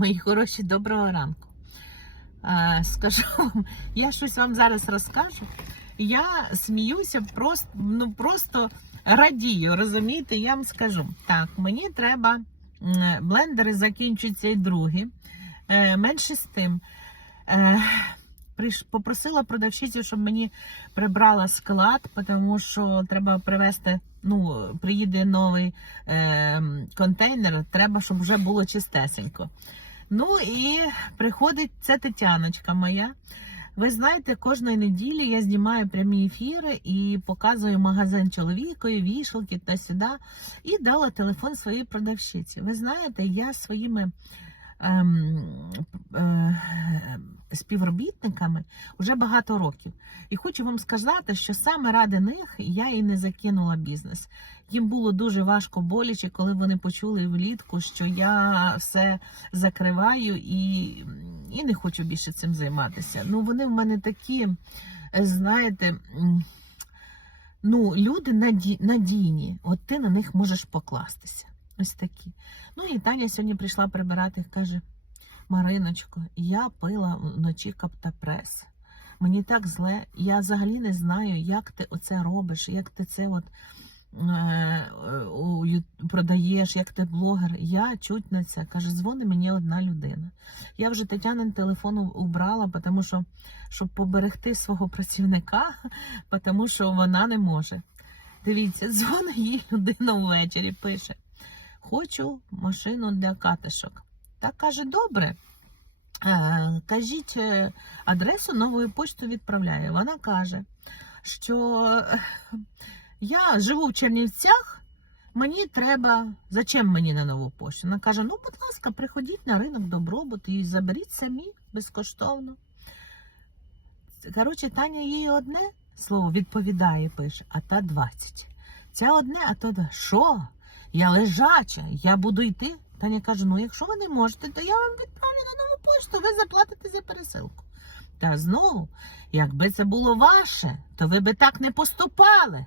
Мої хороші, доброго ранку. Е, скажу вам, я щось вам зараз розкажу. Я сміюся, просто, ну, просто радію, розумієте? Я вам скажу. Так, мені треба блендери закінчуються і другі. Е, менше з тим. Е, попросила продавщицю, щоб мені прибрала склад, тому що треба привезти, ну, приїде новий е, контейнер, треба, щоб вже було чистесенько. Ну і приходить ця Тетяночка моя. Ви знаєте, кожної неділі я знімаю прямі ефіри і показую магазин чоловікові, вішалки та сюди. І дала телефон своїй продавщиці. Ви знаєте, я своїми співробітниками вже багато років. І хочу вам сказати, що саме ради них я і не закинула бізнес. Їм було дуже важко боляче, коли вони почули влітку, що я все закриваю і, і не хочу більше цим займатися. Ну вони в мене такі, е, знаєте. Ну, люди наді... надійні, от ти на них можеш покластися. Ось такі. Ну і Таня сьогодні прийшла прибирати каже: Мариночко, я пила вночі каптапрес. Мені так зле, я взагалі не знаю, як ти оце робиш, як ти це от е, продаєш, як ти блогер. Я чуть на це. Каже, дзвони мені одна людина. Я вже Тетянин телефон убрала, тому що, щоб поберегти свого працівника, тому що вона не може. Дивіться, дзвонить їй людина ввечері, пише: Хочу машину для катишок. Та каже, добре. Е, Кажіть е, адресу новою почтою відправляю. Вона каже, що е, я живу в Чернівцях, мені треба. Зачем мені на нову пошту? Вона каже: ну, будь ласка, приходіть на ринок добробут і заберіть самі безкоштовно. Коротше, Таня їй одне слово відповідає, пише, а та 20. Ця одне, а то. Що? Я лежача, я буду йти. Таня каже: ну, якщо ви не можете, то я вам відправлю на нову пошту, ви заплатите за пересилку. Та знову, якби це було ваше, то ви би так не поступали.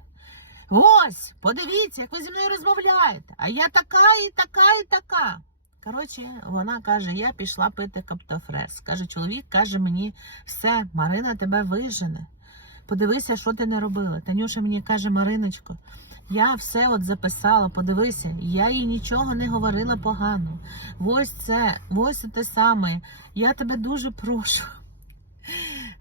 Ось, подивіться, як ви зі мною розмовляєте. А я така і така і така. Коротше, вона каже: я пішла пити каптофрес. Каже, чоловік каже мені, все, Марина тебе вижене. Подивися, що ти не робила. Танюша мені каже, Мариночко, я все от записала, подивися, я їй нічого не говорила погано. Ось це, ось те саме. Я тебе дуже прошу.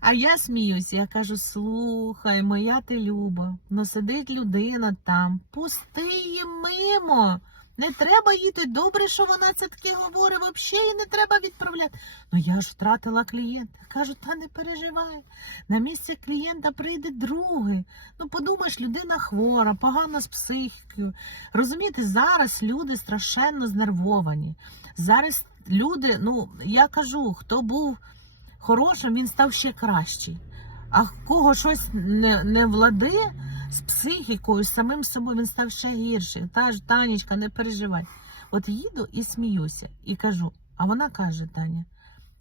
А я сміюся, я кажу: слухай, моя ти Люба, ну сидить людина там, пусти її мимо. Не треба їти. Добре, що вона це таке говорить, взагалі її не треба відправляти. Ну я ж втратила клієнта. Кажу, та не переживай. На місце клієнта прийде другий. Ну, подумаєш, людина хвора, погана з психікою. Розумієте, зараз люди страшенно знервовані. Зараз люди, ну я кажу, хто був хорошим, він став ще кращий. А кого щось не, не влади з психікою, з самим собою, він став ще гірше. Та ж Танечка, не переживай. От їду і сміюся, і кажу, а вона каже, Таня,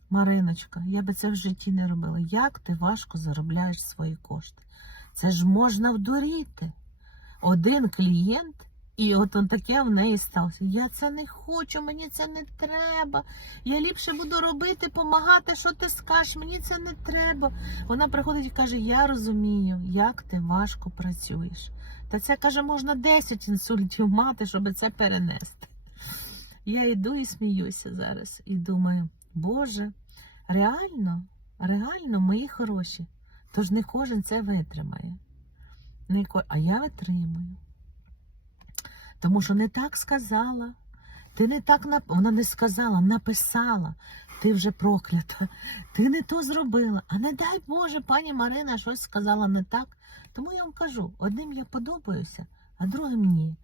Мариночка, я би це в житті не робила. Як ти важко заробляєш свої кошти? Це ж можна вдуріти. Один клієнт, і от он таке в неї сталося. Я це не хочу, мені це не треба. Я ліпше буду робити, допомагати, що ти скажеш, мені це не треба. Вона приходить і каже: Я розумію, як ти важко працюєш. Та це каже, можна 10 інсультів мати, щоб це перенести. Я йду і сміюся зараз і думаю, Боже, реально, реально, мої хороші. Тож не кожен це витримає. А я витримую. Тому що не так сказала. Ти не так нап... вона не сказала, написала. Ти вже проклята. Ти не то зробила. А не дай Боже, пані Марина щось сказала не так. Тому я вам кажу: одним я подобаюся, а другим ні.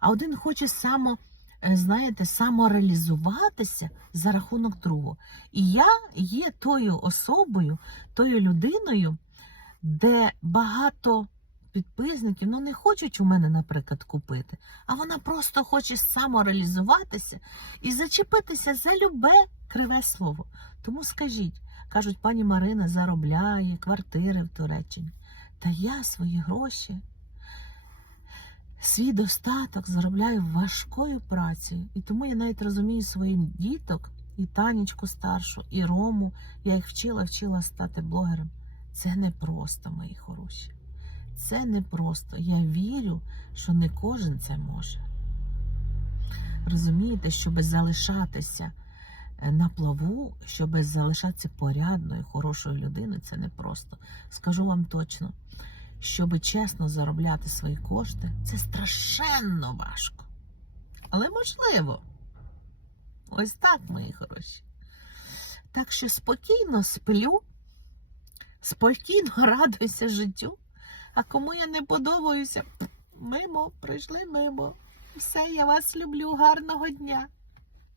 А один хоче само, е, знаєте, самореалізуватися за рахунок другого. І я є тою особою, тою людиною, де багато підписників ну, не хочуть у мене, наприклад, купити, а вона просто хоче самореалізуватися і зачепитися за любе криве слово. Тому скажіть, кажуть, пані Марина заробляє квартири в Туреччині. Та я свої гроші, свій достаток заробляю важкою працею. І тому я навіть розумію своїх діток, і Танечку старшу, і Рому. Я їх вчила, вчила стати блогером. Це не просто, мої хороші. Це не просто. Я вірю, що не кожен це може. Розумієте, щоб залишатися е, на плаву, щоб залишатися порядною, хорошою людиною, це непросто. Скажу вам точно, щоб чесно заробляти свої кошти, це страшенно важко. Але можливо. Ось так, мої хороші. Так що спокійно сплю, спокійно радуюся життю. А кому я не подобаюся, мимо, прийшли мимо. Все, я вас люблю, гарного дня.